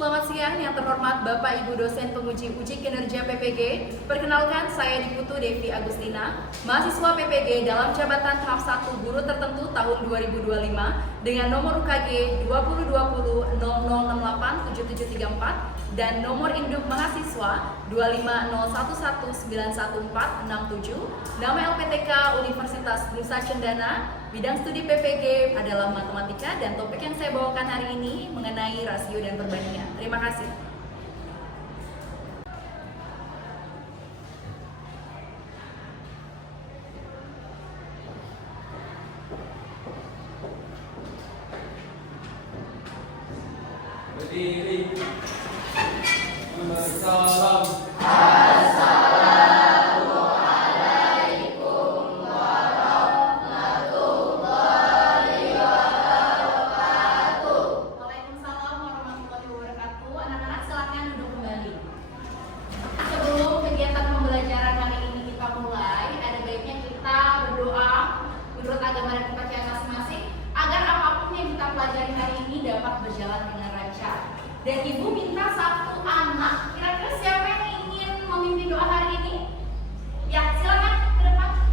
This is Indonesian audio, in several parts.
Selamat siang yang terhormat Bapak Ibu dosen penguji uji kinerja PPG. Perkenalkan, saya Diputu Devi Agustina, mahasiswa PPG dalam jabatan tahap 1 guru tertentu tahun 2025 dengan nomor UKG 2020-00687734 dan nomor induk mahasiswa 25011911467. Nama LPTK Universitas Nusa Cendana. Bidang studi PPG adalah matematika dan topik yang saya bawakan hari ini mengenai rasio dan perbandingan. Terima kasih. Berdiri, bersalam. Dan Ibu minta satu anak. Kira-kira siapa yang ingin memimpin doa hari ini? Ya, silakan ke depan.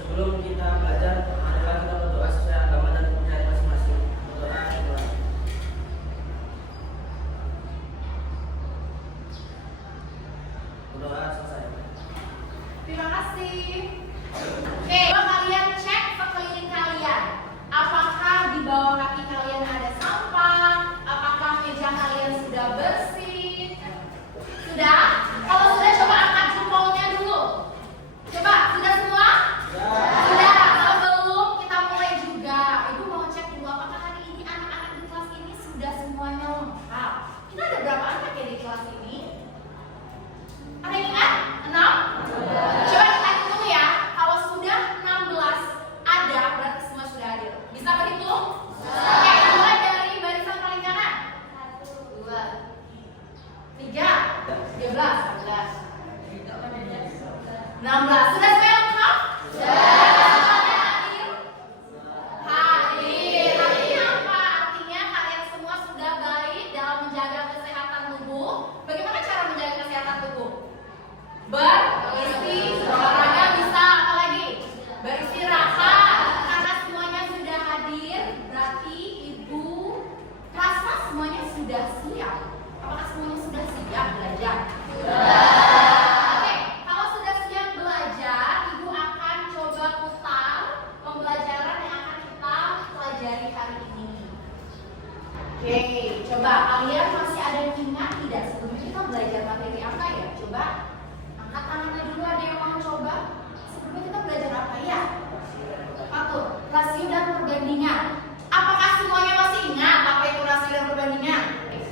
Sebelum kita belajar, marilah kita berdoa sesuai agama dan kepercayaan masing-masing. Berdoa. Berdoa selesai. Terima kasih. Oke, kalian cek sekeliling kalian. Apakah di bawah kaki kalian ada sampah? Apakah meja kalian sudah bersih? Sudah? Kalau sudah, coba angkat jempolnya dulu. Coba, sudah semua? Sudah. Kalau belum, kita mulai juga. Ibu mau cek dulu apakah hari ini anak-anak di kelas ini sudah semuanya lengkap. Kita ada berapa anak ya di kelas ini? Ada yang ingat? 6? Coba kita hitung dulu ya. Kalau sudah 16 ada, berarti semua sudah hadir. Bisa berhitung? Oke, mulai dari barisan paling kanan. 1, 2, 3, 13, 14, 16. Sudah semua lengkap? Hadir? Hadir. Artinya apa? Artinya kalian semua sudah baik dalam menjaga kesehatan tubuh. Bagaimana cara menjaga kesehatan tubuh? Berolahraga, bisa apa lagi? Beristirahat. Karena semuanya sudah hadir, berarti Ibu rasa semuanya sudah siap. Apakah semuanya sudah siap belajar? Oke, kalau sudah siap belajar, Ibu akan coba putar pembelajaran yang akan kita pelajari hari ini. Oke, coba kalian masih ada yang ingat tidak sebelumnya kita belajar materi apa ya? Coba angkat tangannya dulu, ada yang mau coba? Sebelumnya kita belajar apa ya? Satu, rasio dan perbandingan. Apakah semuanya masih ingat apa itu rasio dan perbandingan?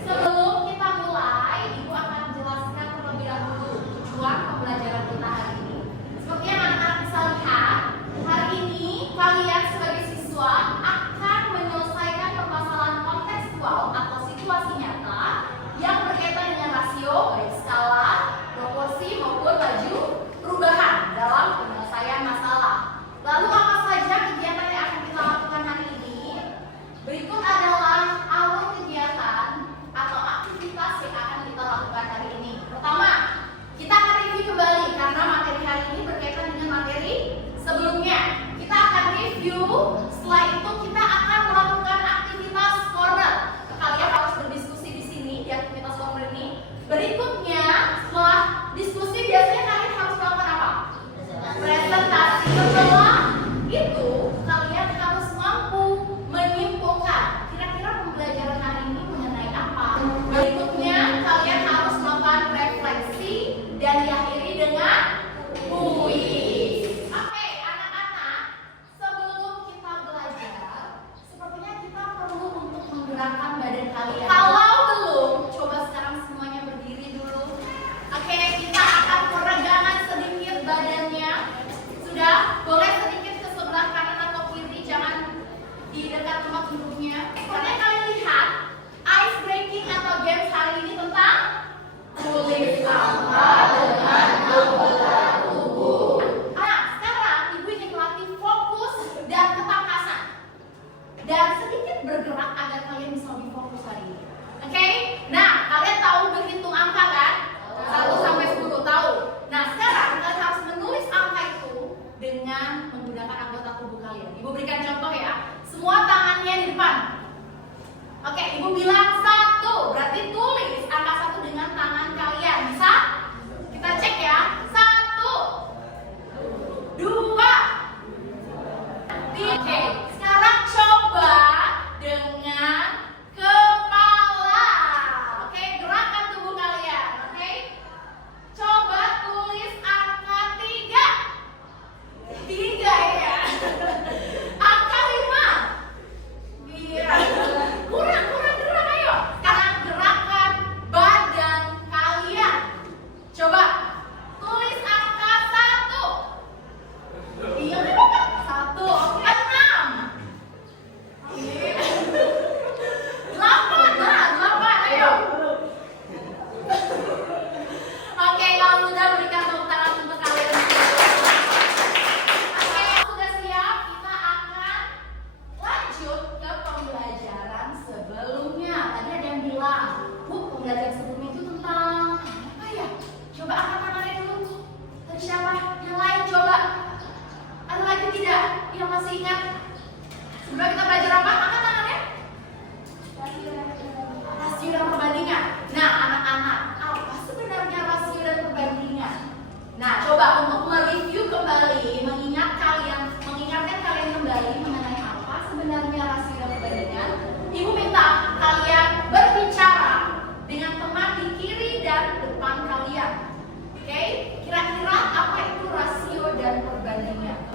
Sebelum kita mulai, Ibu akan jelaskan terlebih dahulu tujuan pembelajaran kita hari ini. Seperti yang anak-anak bisa lihat, hari ini kalian sebagai siswa akan menyelesaikan permasalahan kontekstual atau situasi nyata yang berkaitan dengan rasio, baik skala, proporsi maupun laju perubahan dalam penyelesaian masalah. Lalu apa saja kegiatan yang akan kita lakukan hari ini?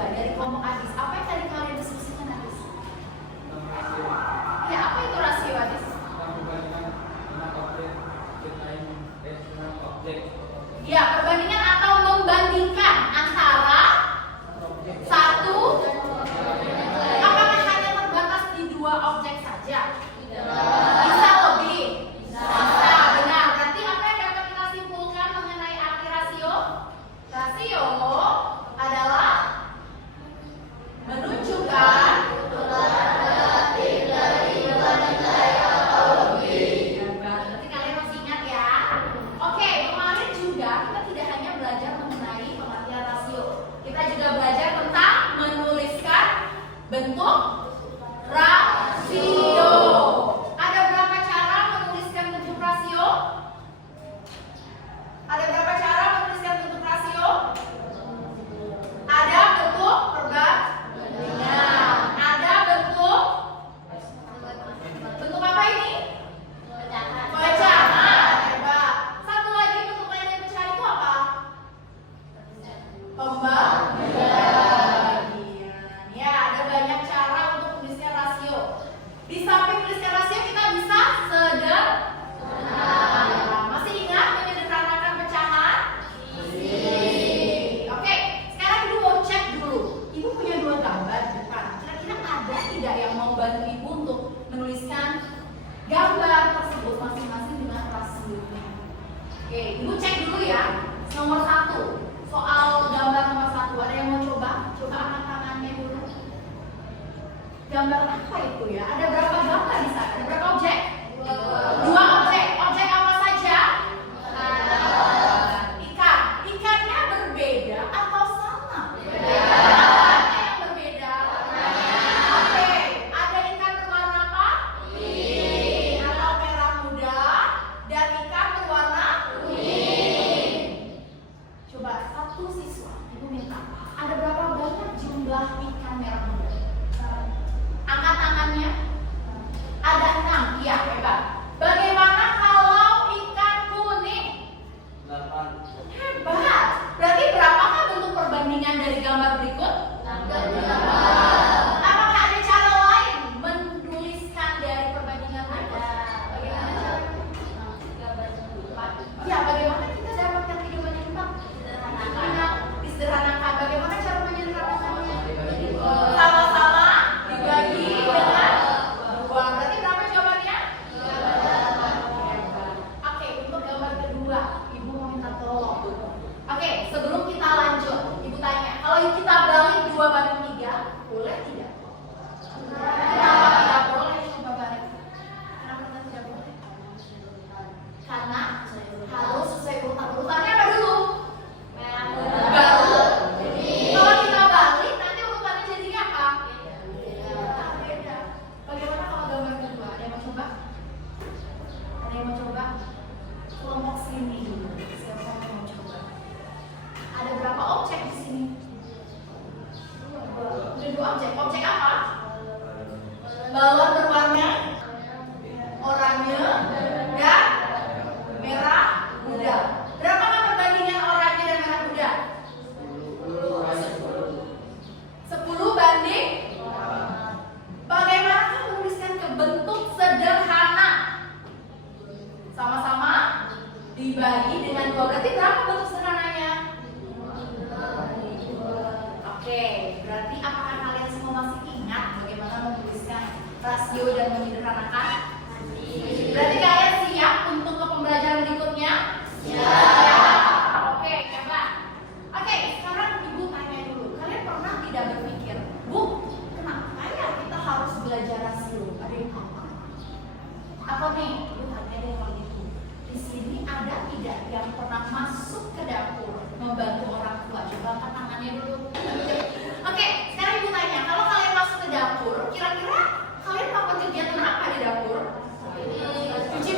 dari kelompok Adis, apa yang tadi kalian diskusikan Adis? Ya, apa itu rasio Adis? Ya, perbandingan atau membandingkan antara satu, apakah hanya terbatas di dua objek saja? Bisa lebih? Bisa, benar. Berarti apa yang dapat kita simpulkan mengenai arti rasio? Rasio adalah menunjukkan berarti kalian masih ingat ya? Oke, kemarin juga kita tidak hanya belajar mengenai pengertian rasio. Kita juga belajar tentang menuliskan bentuk rasio. Ada berapa cara menuliskan bentuk rasio? Ada berapa cara menuliskan bentuk rasio? Ada bentuk perbandingan. Ada bentuk apa ini? Pecahan. Hebat. Satu lagi bentuk lain dari pecahan itu apa? Pembagian. Ya, ada banyak cara untuk menuliskan rasio. Di samping menuliskan rasio kita bisa sederhana. Masih ingat menyederhanakan pecahan? Oke, sekarang ibu mau cek dulu. Ibu punya dua gambar di depan. Kira-kira ada tidak yang mau bantu ibu untuk menuliskan gambar tersebut masing-masing dengan rasionya? Oke, ibu cek dulu ya. Nomor 1, soal gambar nomor 1. Ada yang mau coba? Coba angkat tangannya dulu. Gambar apa itu ya? Ada berapa gambar di sana? Ada berapa objek? Dua objek. Objek apa saja? Ikan. Ikannya berbeda atau sama? Ikannya yang berbeda. Oke. Ada ikan berwarna apa? Pink atau merah muda, dan ikan berwarna kuning. Coba satu siswa, ibu minta. Ada berapa banyak jumlah ikan merah muda? Angkat tangannya. Ada 6, iya hebat. Bagaimana kalau ikan kuning? 8. Hebat. Berarti berapakah bentuk perbandingan dari gambar berikut? Apakah ada cara lain menuliskan dari perbandingan berikut? Bagaimana caranya? Ya, bagaimana kita dapatkan 3 banding 4? Disederhanakan. Bagaimana cara menyederhanakannya? Sama-sama dibagi dengan 2. Berarti berapa jawabannya? Oke, untuk gambar kedua, ibu mau minta tolong. Oke, sebelum kita lanjut, ibu tanya, kalau kita balik 2/3, boleh tidak? Kenapa tidak boleh? Coba balik. Kenapa kita tidak boleh? Karena harus sesuai urutan. Urutannya apa dulu? Baru. Kalau kita balik, nanti urutannya jadinya apa? Beda. Bagaimana kalau gambar kedua? Ada yang mau coba? Ada yang mau coba? Kelompok sini dulu. Siapa yang mau coba? Ada berapa objek di sini? Ada 2 objek. Objek apa? Balon berwarna oranye dan merah muda. Berapakah perbandingan oranye dan merah muda? 10 banding. Bagaimana menuliskan ke bentuk sederhana? Sama-sama dibagi dengan 2. Berarti berapa bentuk sederhananya? Oke, berarti apakah kalian semua masih ingat bagaimana menuliskan rasio dan menyederhanakan? Berarti kalian siap untuk ke pembelajaran berikutnya? Oke, coba. Oke, sekarang ibu tanya dulu. Kalian pernah tidak berpikir, Bu, kenapa ya kita harus belajar rasio? Ada yang tahu? Apa nih? Ibu tanya deh kalau gitu. Di sini ada tidak yang pernah masuk ke dapur membantu orang tua? Coba angkat tangannya dulu. Oke, sekarang ibu tanya, kalau kalian masuk ke dapur, kira-kira kalian melakukan kegiatan apa di dapur? Cuci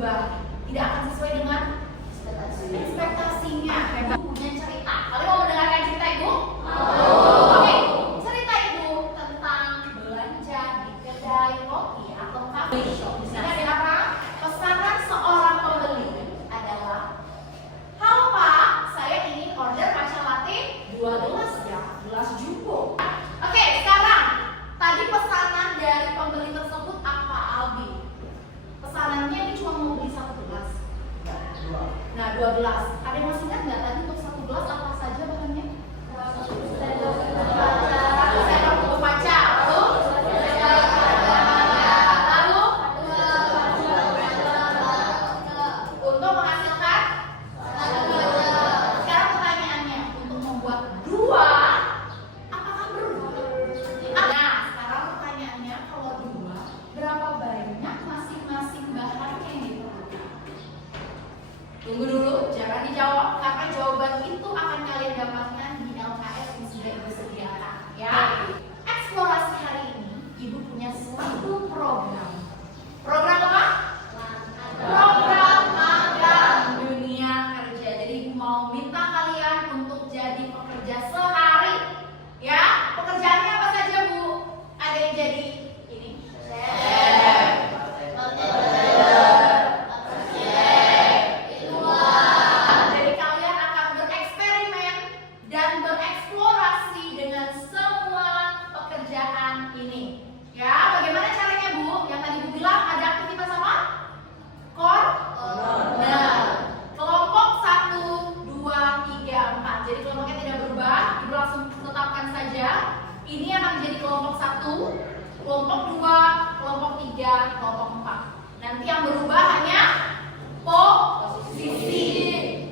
berubah, tidak akan sesuai dengan ekspektasinya. Ibu punya cerita. Kalian mau mendengarkan cerita Ibu? Oke, cerita Ibu tentang belanja di kedai kopi atau coffee shop. Di sini ada apa? Pesanan seorang pembeli adalah, halo Pak, saya ingin order matcha latte 2 gelas ya, gelas jumbo. Oke, sekarang tadi pesanan dari pembeli tersebut apa, Albi? Pesanannya ini cuma mau beli 1 gelas. Nah, 2 gelas. Ada yang masih ingat nggak tadi untuk 1 gelas apa saja bahannya? 1 sendok bubuk matcha. Lalu untuk menghasilkan. Sekarang pertanyaannya, untuk membuat 2, apakah berubah? Nah, sekarang pertanyaannya, kalau 2, berapa banyak masing-masing bahannya yang diperlukan? Tunggu dulu, jangan dijawab karena jawaban itu akan kalian dapatkan di LKS yang sudah Ibu sediakan. Ya, eksplorasi hari ini Ibu punya suatu program. Program apa? Program magang dunia kerja. Jadi Ibu mau minta kalian untuk jadi pekerja sehari. Ya, pekerjaannya apa saja Bu? Ada yang jadi ini. Jadi kalian akan bereksperimen dan bereksplorasi dengan semua pekerjaan ini. Ya, bagaimana caranya Bu? Yang tadi Bu bilang ada aktivitas apa? Nah, kelompok 1, 2, 3, 4. Jadi kelompoknya tidak berubah. Ibu langsung tetapkan saja. Ini akan menjadi kelompok 1, kelompok 2, kelompok 3, kelompok 4. Nanti yang berubah hanya posisi.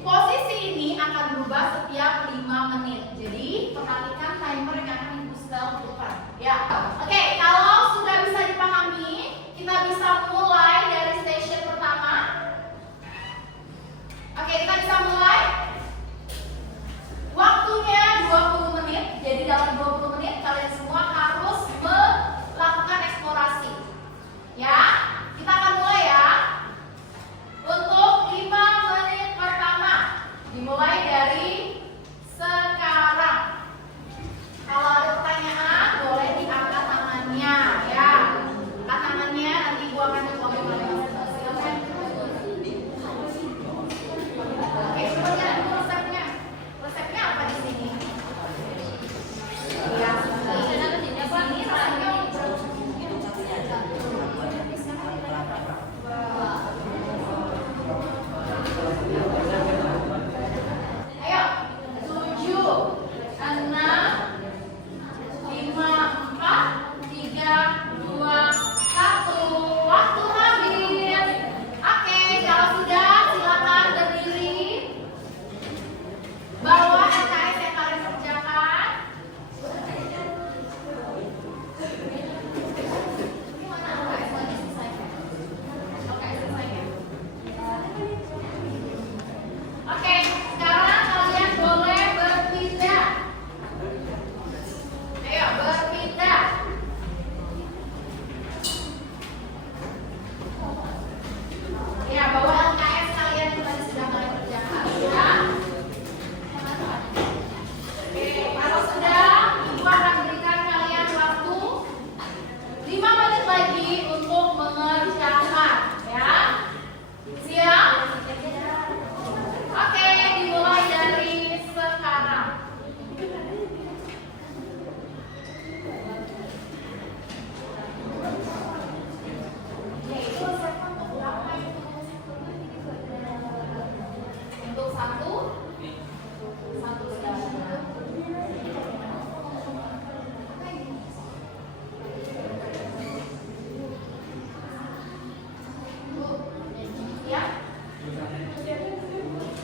Posisi ini akan berubah setiap 5 menit. Jadi perhatikan timer yang akan Ibu setel ke depan. Ya, oke. Kalau sudah bisa dipahami, kita bisa mulai dari station pertama. Oke, kita bisa mulai. Waktunya 20 menit. Jadi dalam 20 menit kalian semua harus melakukan eksplorasi. Ya, kita akan mulai ya. Untuk 5 menit pertama dimulai dari sekarang. Kalau ada pertanyaan boleh diangkat tangannya ya. Angkat tangannya, nanti Ibu akan ngomong lagi. Silakan. Oke, coba lihat dulu resepnya. Resepnya apa di sini? Ya, ini rasanya ayo, 7, 6, 5, 4, 3, 2, 1. Waktu habis. Oke, kalau sudah silakan berdiri. Bawa LKS yang kalian kerjakan. Ini mana LKS lagi selesai? LKS selesai. Oke, sekarang kalian boleh berpindah. Ayo, berpindah. Ya, bawa LKS kalian yang tadi sudah kalian kerjakan ya. Oke, kalau sudah, Ibu akan berikan kalian waktu 5 menit lagi untuk mengerjakan ya. Siap? Oke, dimulai dari sekarang. Ya, itu resepnya untuk berapa itu? Untuk 1 sudah. Bu, ya?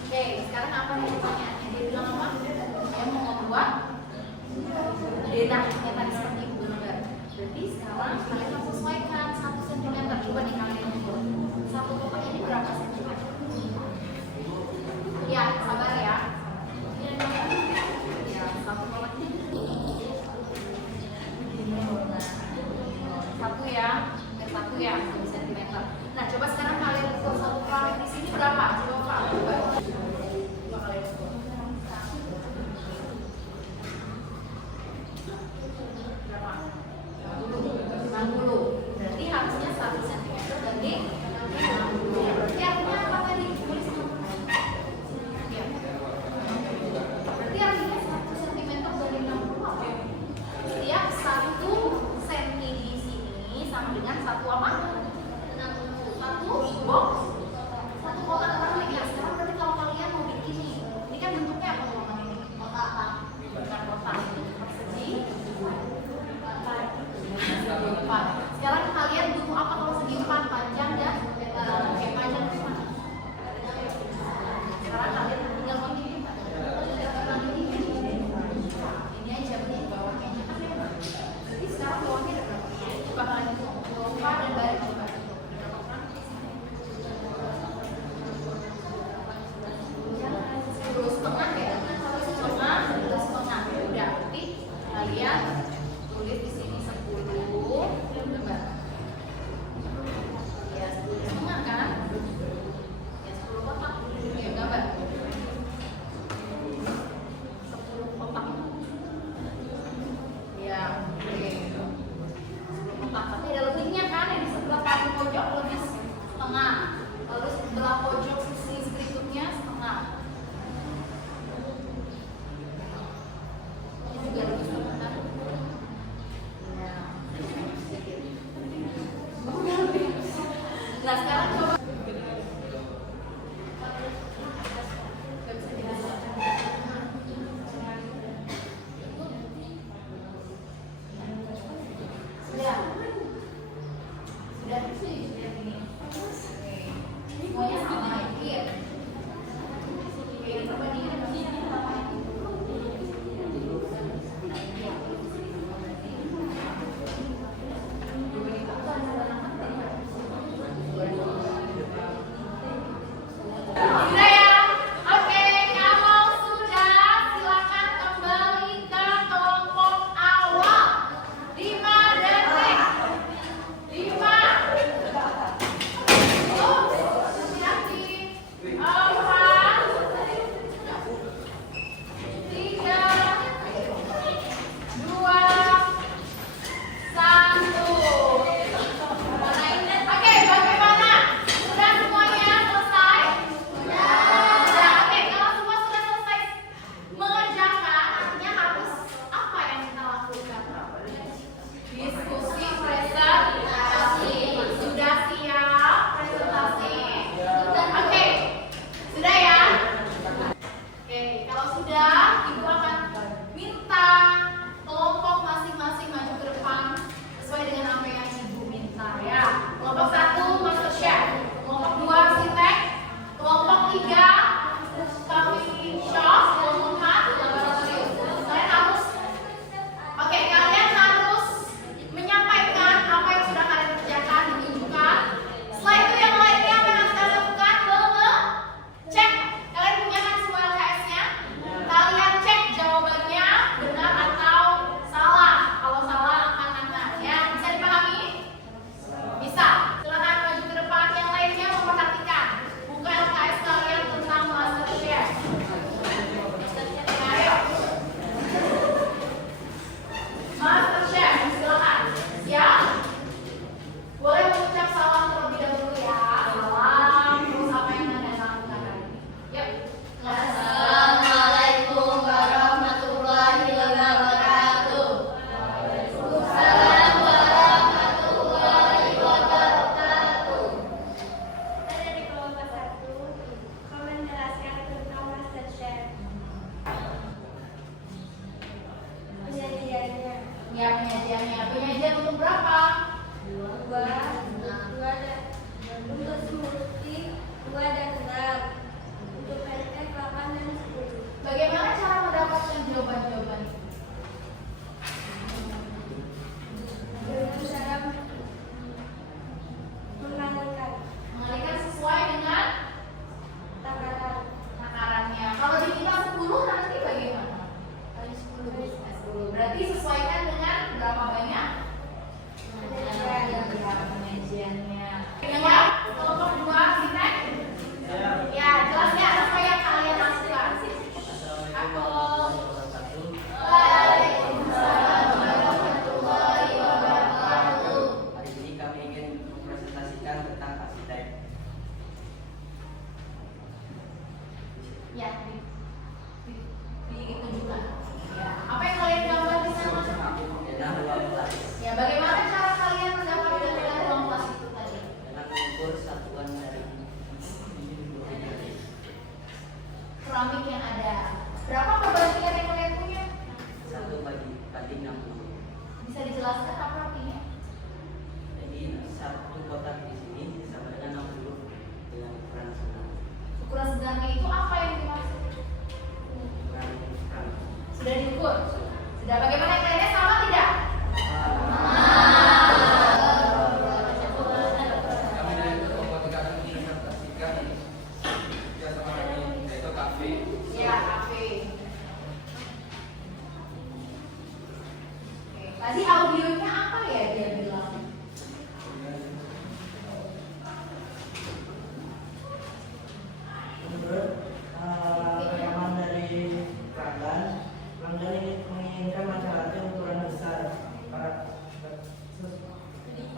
Oke, sekarang apa nih pertanyaannya? Dia bilang apa? Dia mau membuat denah yang tadi seperti Ibu benar. Berarti sekarang kalian harus sesuaikan 1 cm. Coba nih kalian ukur. 1 kotak ini berapa sentimeter? Ya, sabar ya. Ya, 1 kotak ini. 1 ya, 1 ya, 1 cm. Nah, coba sekarang kalian ukur 1 dengan satu apa? Satu box, satu kotak keramik. Ya sekarang berarti kalau kalian mau bikin nih, ini kan bentuknya apa ruangan ini? Kotak apa? Bukan kotak, persegi. Empat. Sekarang kalian butuh apa kalau segi empat? Panjang dan panjang cuma. Sekarang kalian tinggal memilih. Ini aja di bawahnya. Jadi sekarang bawahnya ada berapa? Coba kalian hitung. Lupa dan balik coba. Setengah ya, setengah, udah. Berarti kalian tulis di sini 10 lembar. Ya 10 setengah kan? Ya 10 kotak. Ya gambar. 10 kotak. Ya, oke. 10 kotak. Tapi ada lebihnya kan? Yang di sebelah paling pojok lebih setengah. Lalu sebelah pojok sisi berikutnya setengah. Ini juga lebih setengah kan? Ya. Nah sekarang coba. Sudah sih, sudah gini. Semuanya sama ya. Oke, ini perbandingan di sini apa?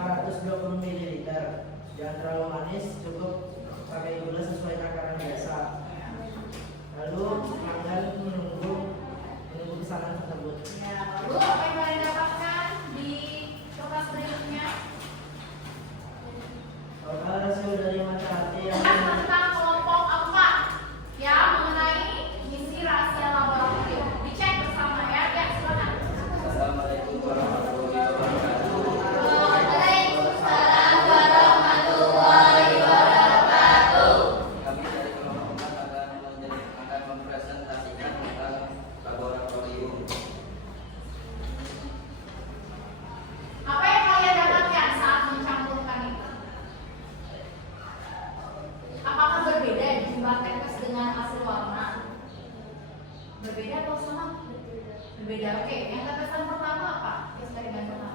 520 ml. Jangan terlalu manis, cukup pakai gula sesuai takaran biasa. Lalu pelanggan menunggu pesanan tersebut. Ya, lalu apa yang kalian dapatkan di kertas berikutnya? Total rasio dari mata hati yang Tentang kelompok 4 ya, mengenai misi rahasia laboratorium. Dicek bersama ya. Ya, silakan. Assalamualaikum warahmatullahi wabarakatuh. Waalaikumsalam warahmatullahi wabarakatuh. Kami dari kelompok 4 akan mempresentasikan tentang laboratorium. Apa yang kalian dapatkan saat mencampurkan itu? Apakah berbeda jumlah tetes dengan hasil warna? Berbeda atau sama? Berbeda. Oke, yang tetesan pertama apa? Eksperimen pertama.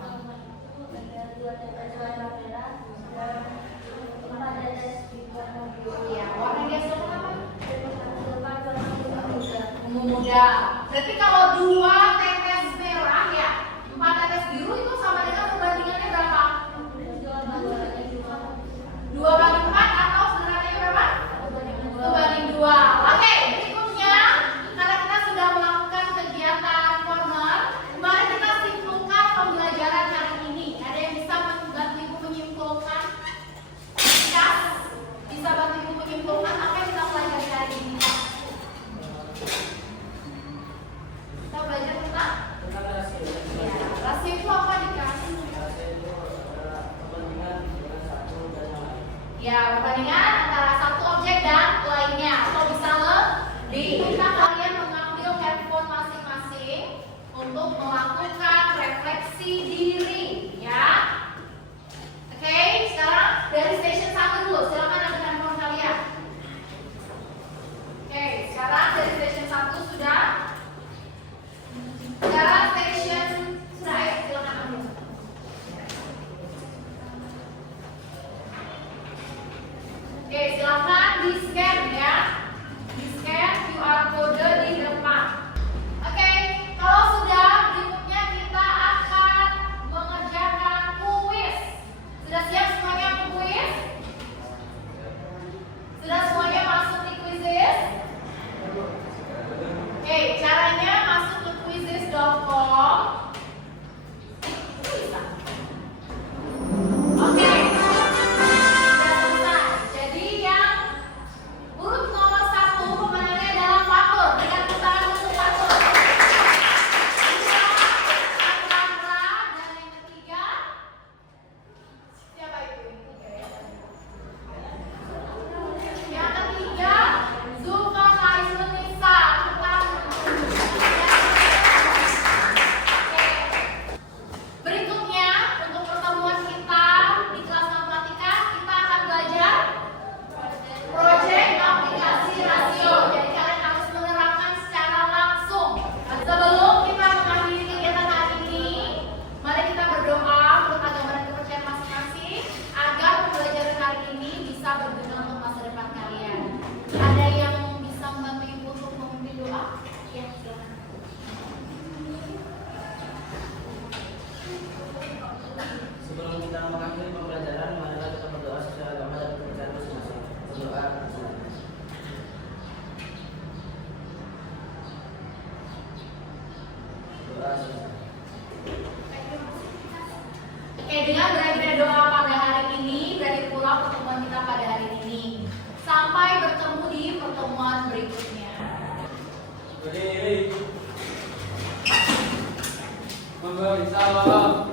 Iya, warna biasa apa? Ungu muda. Berarti kalau 2 tetes merah ya, 4 tetes biru itu sama dengan perbandingannya berapa? 2 kali 4 atau sederhananya berapa? 2 banding 2. Oke, berikutnya karena kita sudah melakukan kegiatan formal, mari kita simpulkan pembelajaran hari ini. Ada yang bisa membantu ibu menyimpulkan? Bisa bantu ibu menyimpulkan apa yang kita pelajari hari ini? Kita belajar tentang rasio. ya, rasio itu apa dikasih? Rasio itu adalah perbandingan dengan satu dan yang lain. Ya, perbandingan antara satu objek dan lainnya atau bisa lebih. Jika kalian mengambil handphone masing-masing untuk melakukan refleksi diri, ya. Oke, sekarang dari station 1 dulu. Silakan ambil handphone kalian. Oke, sekarang dari station 1 sudah. Sekarang station sudah, ayo silakan ambil. Oke, silakan di scan ya. Di scan QR code di depan. Oke, kalau sudah, berikutnya kita akan mengerjakan kuis. Sudah siap semuanya untuk kuis? Sudah semuanya masuk di Quizizz? Oke, caranya masuk ke quizizz.com. Bisa. Oke. Jadi yang urut nomor 1 pemenangnya adalah Fatur. Dengan tangan untuk Fatur. Sandra dan yang ketiga siapa itu? Yang ketiga Zulkarnaisnisa. Berikutnya untuk pertemuan kita di kelas matematika kita akan belajar proyek aplikasi rasio. Jadi kalian harus menerapkan secara langsung. Sebelum kita mengakhiri kegiatan hari ini, mari kita berdoa menurut agama dan kepercayaan masing-masing agar pembelajaran hari ini bisa berguna untuk masa depan kalian. Ada yang bisa membantu ibu untuk memimpin doa? Ya, silakan. Sebelum kita mengakhiri pembelajaran, marilah kita berdoa sesuai agama dan kepercayaan masing-masing. Berdoa. Doa. Oke, dengan berakhirnya doa pada hari ini, berakhir pula pertemuan kita pada hari ini. Sampai bertemu di pertemuan berikutnya. Berdiri. Memberi salam.